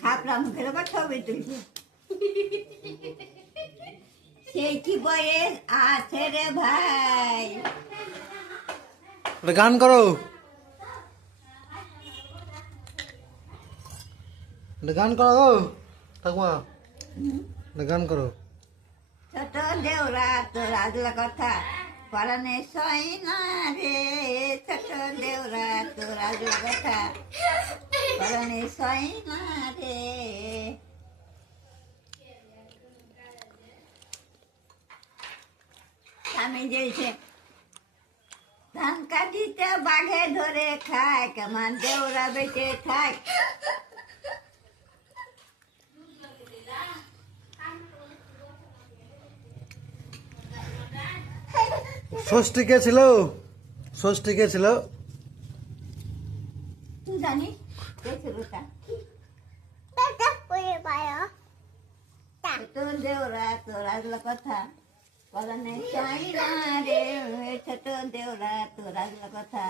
খাপড়া মুখের আবার ছবি তুলছে সে কি বয়স আছে রে ভাই গান করো গান করো গো ঠাকুমা গান করো ছোট দেওরা তোর আগলা কথা পরানে সই না রে ছোট দেওরা তোর আগলা কথা পরানে সই না রে আমি যেছে ধান কাটিতে বাঘে ধরে খায় কেমন দেওরা বেঁচে খায় ষষ্ঠী কে ছিল ষষ্ঠী কে ছিল তুই জানিস কে ছিল তোর দেওরা তোর আগলা কথা পরানে সই না রে ছোট দেওরা তোর আগলা কথা